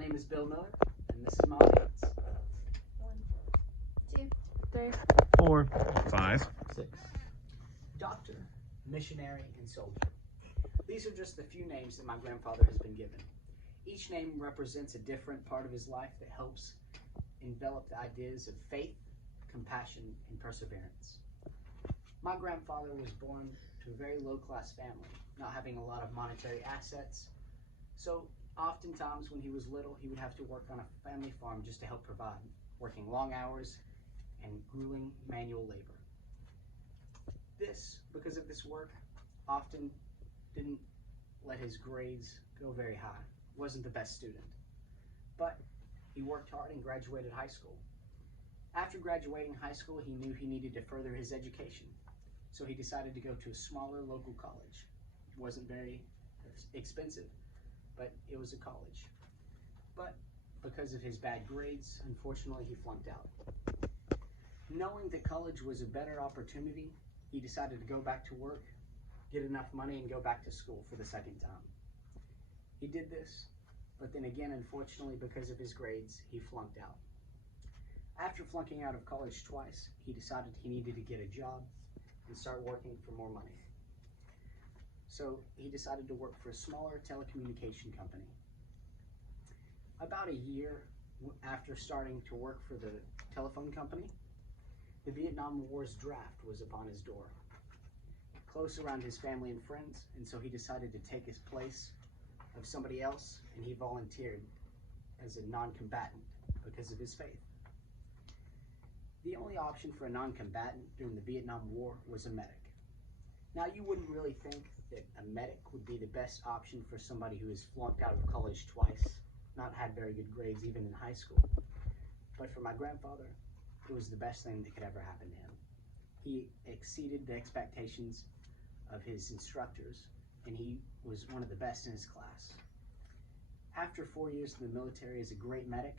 name is Bill Miller, and this is my audience. 1, 2, 3, 4, 5, 6. Doctor, missionary, and soldier. These are just the few names that my grandfather has been given. Each name represents a different part of his life that helps envelop the ideas of faith, compassion, and perseverance. My grandfather was born to a very low-class family, not having a lot of monetary assets. So oftentimes when he was little, he would have to work on a family farm just to help provide, working long hours and grueling manual labor. Because of this work, often didn't let his grades go very high. Wasn't the best student. But he worked hard and graduated high school. After graduating high school, he knew he needed to further his education. So he decided to go to a smaller local college. It wasn't very expensive, but it was a college. But because of his bad grades, unfortunately, he flunked out. Knowing that college was a better opportunity, he decided to go back to work, get enough money, and go back to school for the second time. He did this, but then again, unfortunately, because of his grades, he flunked out. After flunking out of college twice, he decided he needed to get a job and start working for more money. So he decided to work for a smaller telecommunication company. About a year after starting to work for the telephone company, the Vietnam War's draft was upon his door. Close around his family and friends, and so he decided to take his place of somebody else, and he volunteered as a non-combatant because of his faith. The only option for a non-combatant during the Vietnam War was a medic. Now, you wouldn't really think that a medic would be the best option for somebody who has flunked out of college twice, not had very good grades even in high school. But for my grandfather, it was the best thing that could ever happen to him. He exceeded the expectations of his instructors, and he was one of the best in his class. After 4 years in the military as a great medic,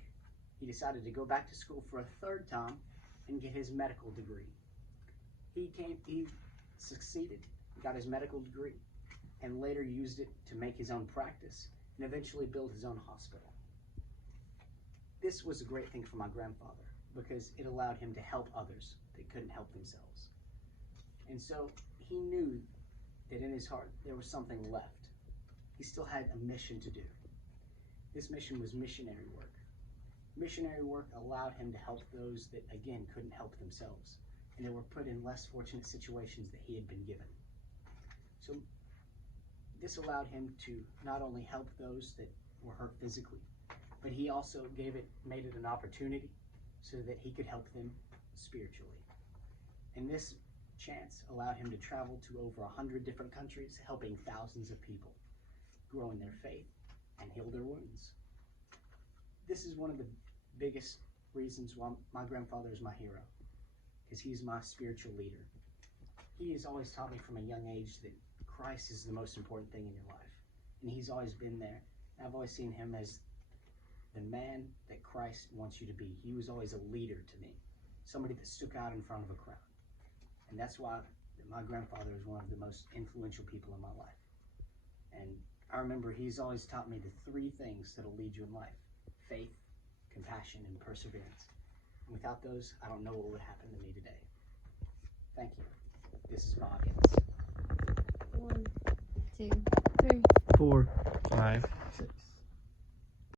he decided to go back to school for a third time and get his medical degree. He succeeded, got his medical degree, and later used it to make his own practice and eventually build his own hospital. This was a great thing for my grandfather because it allowed him to help others that couldn't help themselves. And so he knew that in his heart there was something left. He still had a mission to do. This mission was missionary work. Missionary work allowed him to help those that, again, couldn't help themselves, and they were put in less fortunate situations that he had been given. So this allowed him to not only help those that were hurt physically, but he also made it an opportunity so that he could help them spiritually. And this chance allowed him to travel to over 100 different countries, helping thousands of people grow in their faith and heal their wounds. This is one of the biggest reasons why my grandfather is my hero, because he's my spiritual leader. He has always taught me from a young age that Christ is the most important thing in your life, and he's always been there. And I've always seen him as the man that Christ wants you to be. He was always a leader to me, somebody that stuck out in front of a crowd. And that's why my grandfather is one of the most influential people in my life. And I remember he's always taught me the 3 things that'll lead you in life: faith, compassion, and perseverance. And without those, I don't know what would happen to me today. Thank you. This is my audience. 1, 2, 3, 4, 5, 6.